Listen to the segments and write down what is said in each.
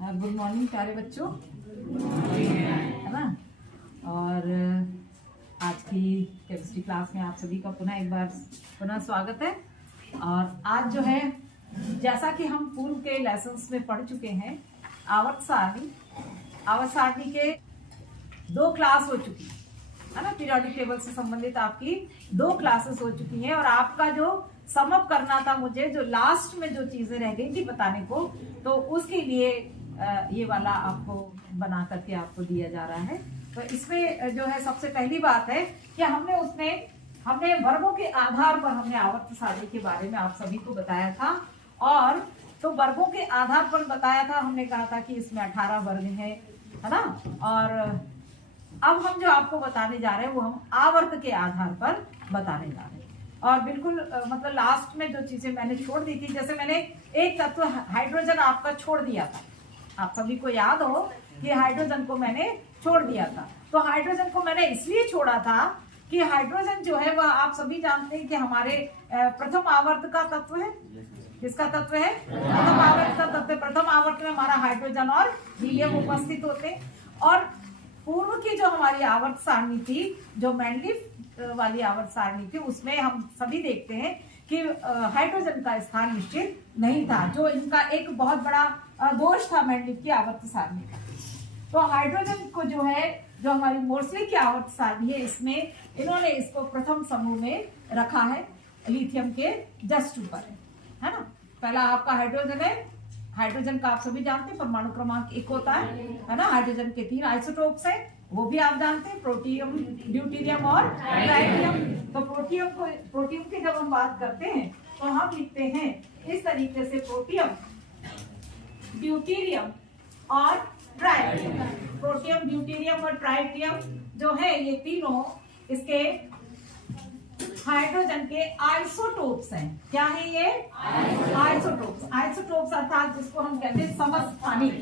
Good morning प्यारे बच्चों, है ना। और आज की केमिस्ट्री क्लास में आप सभी का पुनः स्वागत है। और आज जो है, जैसा कि हम पूर्व के लेसन्स में पढ़ चुके हैं, आवर्त सारणी के 2 क्लास हो चुकी है ना। पीरियोडिक टेबल से संबंधित आपकी 2 क्लासेस हो चुकी हैं और आपका जो सम अप करना था, मुझे जो लास्ट में जो चीजें रह गई थी बताने को, तो उसके लिए ये वाला आपको बना करके आपको दिया जा रहा है। तो इसमें जो है सबसे पहली बात है कि हमने वर्गों के आधार पर हमने आवर्त सारणी के बारे में आप सभी को बताया था। और तो वर्गों के आधार पर बताया था, हमने कहा था कि इसमें 18 वर्ग है ना। और अब हम जो आपको बताने जा रहे हैं वो हम आवर्त के आधार पर बताने जा रहे हैं। और बिल्कुल मतलब लास्ट में जो चीजें मैंने छोड़ दी थी, जैसे मैंने एक तत्व हाइड्रोजन आपका छोड़ दिया था, आप सभी को याद हो कि हाइड्रोजन को मैंने छोड़ दिया था। तो हाइड्रोजन को मैंने इसलिए छोड़ा था कि हाइड्रोजन जो है वह आप सभी जानते हैं कि हमारे प्रथम आवर्त का तत्व है। किसका तत्व है? प्रथम आवर्त का तत्व। प्रथम आवर्त में हमारा हाइड्रोजन और हीलियम उपस्थित होते हैं। और पूर्व की जो हमारी आवर्त सारणी थी, जो मेंडलीफ वाली आवर्त सारणी थी, उसमें हम सभी देखते हैं कि हाइड्रोजन का स्थान निश्चित नहीं था, जो इनका एक बहुत बड़ा दोष था मेंडलीफ की आवर्त सारणी का। तो हाइड्रोजन को जो है, जो हमारी मोर्सले की आवर्त सारणी है, इसमें इन्होंने इसको प्रथम समूह में रखा है, लिथियम के जस्ट ऊपर है ना। पहला आपका हाइड्रोजन है। हाइड्रोजन का आप सभी जानते हैं परमाणु क्रमांक 1 होता है ना। हाइड्रोजन के 3 आइसोटोप्स है, वो भी आप जानते हैं, प्रोटियम, ड्यूटेरियम और ट्राइटियम। तो प्रोटियम की जब हम बात करते हैं तो हम लिखते हैं इस तरीके से, प्रोटियम, ड्यूटेरियम और ट्राइटियम। प्रोटियम, ड्यूटेरियम और ट्राइटियम जो है, ये तीनों इसके हाइड्रोजन के आइसोटोप्स हैं। क्या है ये? आइसोटोप्स। आइसोटोप्स अर्थात जिसको हम कहते हैं समस्थानिक।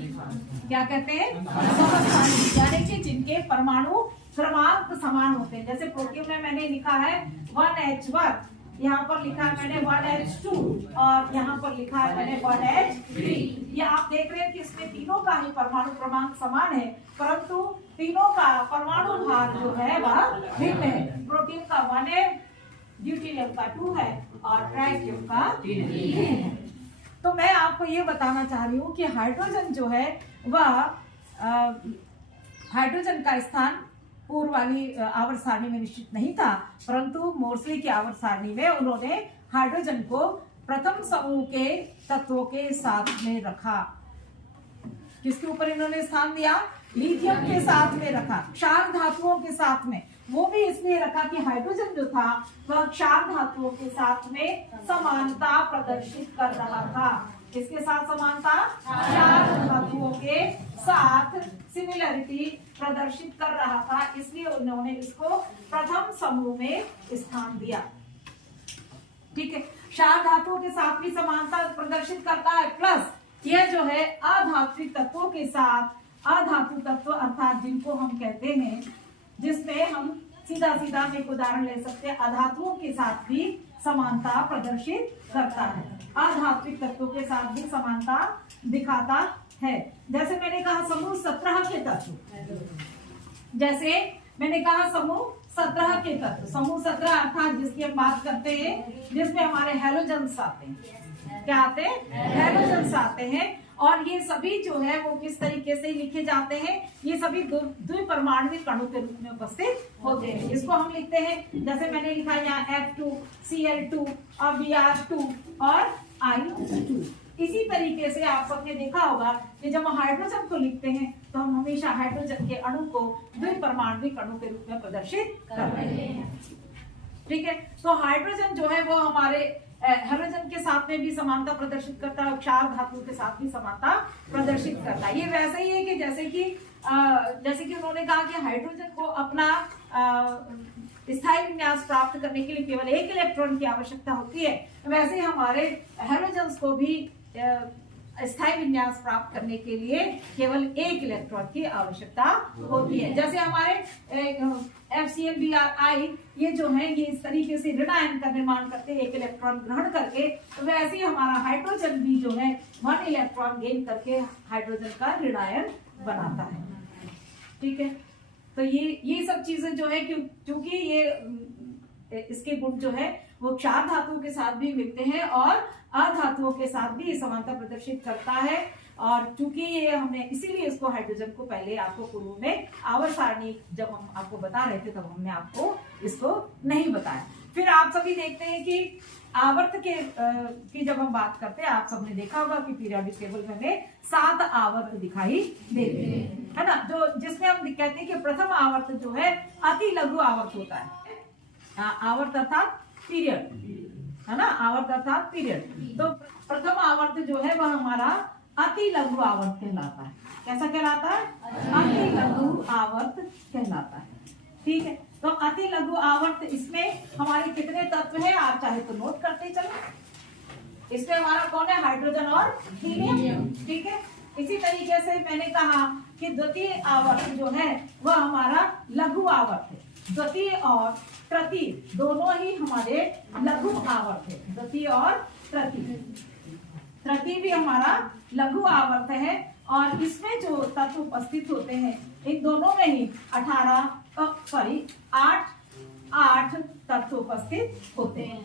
क्या कहते हैं? समस्थानिक, यानी कि जिनके परमाणु क्रमांक समान होते हैं। जैसे प्रोटियम में मैंने लिखा है 1H1, यहाँ पर लिखा है मैंने 1H2 और यहाँ पर लिखा है मैंने 1H3। ये आप देख रहे हैं कि इसमें तीनों का ही परमाणु क्रमांक समान है, परंतु तीनों का परमाणु भार जो है वह भिन्न है। प्रोटियम का 1 है, ड्यूटेरियम का 2 है और ट्राइटियम का 3 है। तो मैं आपको ये बताना चाह रही हूँ कि हाइड्रोजन जो है वह हाइड्रोजन का स्थान पूर्व वाली आवर्त सारणी में निश्चित नहीं था, परंतु मोर्सले की आवर्त सारणी में उन्होंने हाइड्रोजन को प्रथम समूह के तत्वों के साथ में रखा। किसके ऊपर इन्होंने स्थान दिया? लिथियम के साथ में रखा, क्षार धातुओं के साथ में। वो भी इसलिए रखा कि हाइड्रोजन जो था वह क्षार धातुओं के साथ में समानता प्रदर्शित कर रहा था। किसके साथ समानता? क्षार धातुओं के साथ सिमिलरिटी प्रदर्शित कर रहा था, इसलिए उन्होंने इसको प्रथम समूह में स्थान दिया। ठीक है, क्षार धातुओं के साथ भी समानता प्रदर्शित करता है, प्लस यह जो है अधात्विक तत्वों के साथ, अधातु तत्व अर्थात जिनको हम कहते हैं, जिसमें हम सीधा एक उदाहरण ले सकते हैं, अधातुओं के साथ भी समानता प्रदर्शित करता है, अधात्विक तत्वों के साथ भी समानता दिखाता है। जैसे मैंने कहा समूह 17 के तत्व, जैसे मैंने कहा समूह 17 के तत्व, समूह 17 अर्थात जिसकी हम बात करते हैं, जिसमें हमारे हैलोजेंस आते हैं। क्या आते हैं? हैलोजेंस आते हैं। और ये सभी जो है वो किस तरीके से लिखे जाते हैं? ये सभी द्विपरमाणुक अणु के रूप में उपस्थित होते हैं। इसको हम लिखते हैं, जैसे मैंने लिखा यहाँ F2, Cl2 और Br2 और I2। इसी तरीके से आप सबने देखा होगा कि जब हम हाइड्रोजन को लिखते हैं तो हम हमेशा हाइड्रोजन के अणु को द्विपरमाणुक अणु के रूप में प्रदर्शित कर रहे हैं। ठीक है, तो हाइड्रोजन जो है वो हमारे हाइड्रोजन के साथ में भी समानता प्रदर्शित करता है और क्षार धातु के साथ भी समानता प्रदर्शित करता है। ये वैसे ही है कि जैसे कि उन्होंने कहा कि हाइड्रोजन को अपना स्थायी विन्यास प्राप्त करने के लिए केवल 1 इलेक्ट्रॉन की आवश्यकता होती है, वैसे हमारे हैलोजेंस को भी स्थायी विन्यास प्राप्त करने के लिए केवल एक इलेक्ट्रॉन की आवश्यकता होती है। जैसे हमारे FCnBrI ये जो है ये इस तरीके से ऋण आयन का निर्माण करते हैं एक इलेक्ट्रॉन ग्रहण करके, तो वैसे ही हमारा हाइड्रोजन भी जो है 1 इलेक्ट्रॉन गेन करके हाइड्रोजन का ऋण आयन बनाता है। ठीक है, तो ये सब चीजें जो है क्योंकि ये इसके गुण जो है वो क्षार धातुओं के साथ भी मिलते हैं और अधातुओं के साथ भी समानता प्रदर्शित करता है। और चूंकि ये हमने इसीलिए इसको हाइड्रोजन को पहले आपको पूर्व में आवर्त सारणी जब हम आपको बता रहे थे तब हमने आपको इसको नहीं बताया। फिर आप सभी देखते हैं कि आवर्त की जब हम बात करते हैं, आप सबने देखा होगा कि पीरियोडिक टेबल में हमें 7 आवर्त दिखाई देते हैं, है ना, जो जिसमें हम कहते हैं कि प्रथम आवर्त जो है अति लघु आवर्त होता है। आवर्त अर्थात पीरियड, है ना, आवर्त अर्थात पीरियड। तो प्रथम आवर्त जो है वह हमारा अति लघु आवर्त कहलाता है। कैसा कहलाता है? अति लघु आवर्त कहलाता है। ठीक है, तो अति लघु आवर्त इसमें हमारे कितने तत्व हैं आप चाहे तो नोट करते चलो। इसमें हमारा कौन है? हाइड्रोजन और हीलियम। ठीक है, इसी तरीके से मैंने कहा कि द्वितीय आवर्त जो है वह हमारा लघु आवर्त है। द्वितीय और तृतीय दोनों ही हमारे लघु आवर्त है। द्वितीय और तृतीय भी हमारा लघु आवर्त है और इसमें जो तत्व उपस्थित होते हैं इन दोनों में ही 8 तत्व उपस्थित होते हैं,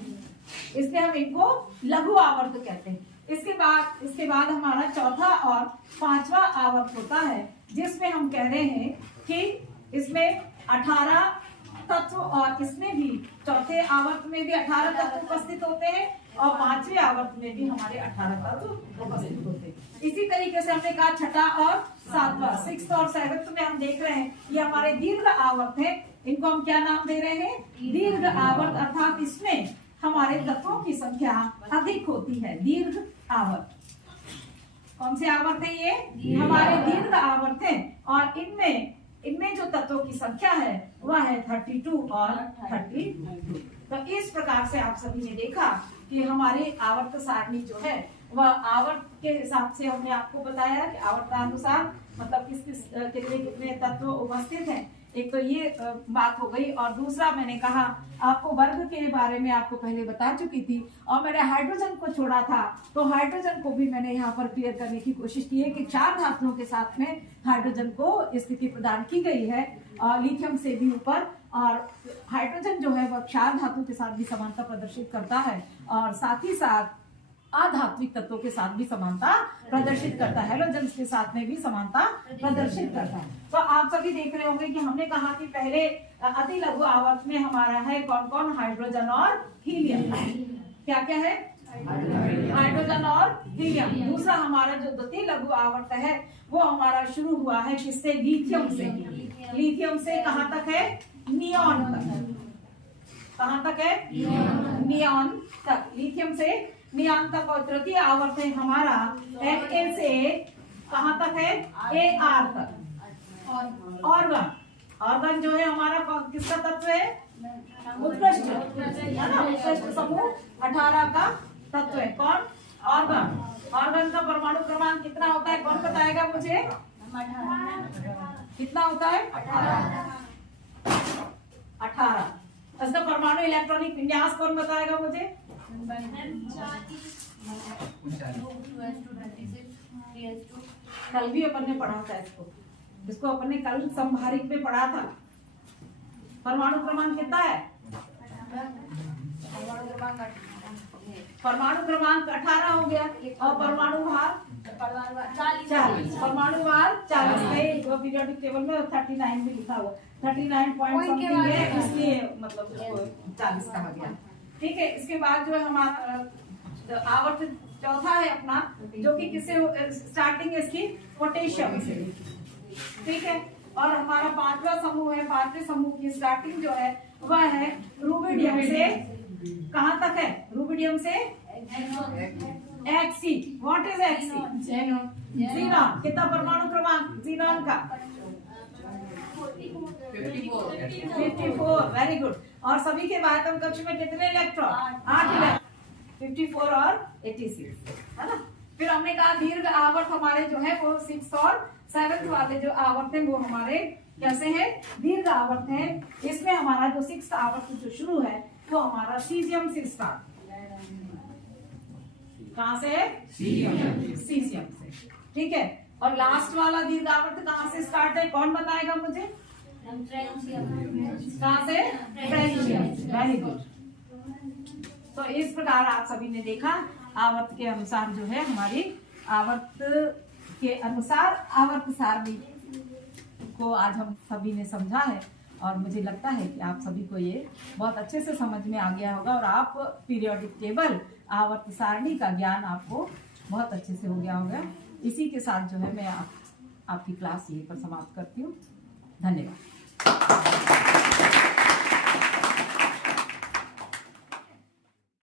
इसलिए हम इनको लघु आवर्त कहते हैं। इसके बाद हमारा चौथा और पांचवा आवर्त होता है जिसमें हम कह रहे हैं कि इसमें 18 तत्व और इसमें भी चौथे आवर्त में भी 18 तत्व उपस्थित होते हैं और पांचवें आवर्त में भी हमारे 18 तत्व उपस्थित होते हैं। इसी तरीके से हमने कहा छठा और सातवां, 6th और 7th में हम देख रहे हैं ये हमारे दीर्घ आवर्त है। इनको हम क्या नाम दे रहे हैं? दीर्घ आवर्त, अर्थात इसमें हमारे तत्वों की संख्या अधिक होती है। दीर्घ आवर्त कौन से आवर्त है? ये हमारे दीर्घ आवर्त है और इनमें जो तत्वों की संख्या है वह है 32 और 32। तो इस प्रकार से आप सभी ने देखा कि हमारे आवर्त सारणी जो है वह आवर्त के हिसाब से हमने आपको बताया कि आवर्तानुसार मतलब कितने तत्व उपस्थित हैं। एक तो ये बात हो गई और दूसरा मैंने कहा आपको वर्ग के बारे में आपको पहले बता चुकी थी और मैंने हाइड्रोजन को छोड़ा था, तो हाइड्रोजन को भी मैंने यहाँ पर क्लियर करने की कोशिश की है कि 4 धातुओं के साथ में हाइड्रोजन को स्थिति प्रदान की गई है लिथियम से भी ऊपर। और हाइड्रोजन जो है वह क्षार धातु के साथ भी समानता प्रदर्शित करता है और साथ ही साथ अधात्विक तत्वों के साथ भी समानता प्रदर्शित करता है, हैलोजन के साथ में भी समानता प्रदर्शित करता है। तो आप सभी देख रहे होंगे कि हमने कहा कि पहले अति लघु आवर्त में हमारा है कौन कौन? हाइड्रोजन और हीलियम। क्या क्या है? हाइड्रोजन और हीलियम। दूसरा हमारा जो द्वितीय लघु आवर्त है वो हमारा शुरू हुआ है किससे? लिथियम से। लिथियम से कहाँ तक है? नियॉन तक। कहाँ तक है? नियॉन तक। लिथियम से नियॉन तक। और तृतीय आवर्त है हमारा Na से कहाँ तक है? Ar तक। ऑर्गन जो है हमारा किसका तत्व है? उत्कृष्ट, है ना, उत्कृष्ट समूह 18 का तत्व है। कौन? ऑर्गन। ऑर्गन का परमाणु क्रमांक कितना होता है? कौन बताएगा मुझे? कितना होता है? 18। इसका परमाणु इलेक्ट्रॉनिक विन्यास कौन बताएगा मुझे? कल भी अपन ने पढ़ा था इसको अपन ने कल संभारिक में पढ़ा था। परमाणु क्रमांक कितना है? परमाणु क्रमांक 18 हो गया और परमाणु भार 40। परमाणु भार 40। पीरियोडिक टेबल में 39 भी लिखा हुआ, 39 पॉइंट समथिंग है, इसलिए मतलब उसको 40 कहा गया। ठीक है, इसके बाद जो है हमारा आवर्त चौथा है अपना, जो कि किससे स्टार्टिंग इसकी? पोटेशियम से। ठीक है, और हमारा 5वां समूह है। 5वें समूह की स्टार्टिंग जो है वह है रूबिडियम से। कहाँ तक है? रूबिडियम से Xc। What is Xc? Xenon. कितना परमाणु क्रमांक ज़ीनॉन का? 54। Very good. और सभी के आयतन कक्ष में कितने इलेक्ट्रॉन? 8 इलेक्ट्रॉन। 54 और 86, है ना। फिर हमने कहा दीर्घ आवर्त हमारे जो है वो 6th और 7th वाले जो आवर्त है वो हमारे कैसे है, दीर्घ आवर्त है। इसमें हमारा जो 6th आवर्त जो शुरू है वो हमारा सीजियम से स्टार्ट, कहां से है, सीजियम से, ठीक है। और लास्ट वाला दीर्घ आवर्त कहां से स्टार्ट है, कौन बताएगा मुझे, कहां से, फ्रेंचियम। Very good. तो इस प्रकार आप सभी ने देखा आवर्त के अनुसार जो है हमारी आवर्त के अनुसार आवर्त सारणी को आज हम सभी ने समझा है। और मुझे लगता है कि आप सभी को ये बहुत अच्छे से समझ में आ गया होगा और आप पीरियोडिक टेबल आवर्त सारणी का ज्ञान आपको बहुत अच्छे से हो गया होगा। इसी के साथ जो है मैं आपकी क्लास यहीं पर समाप्त करती हूँ। धन्यवाद।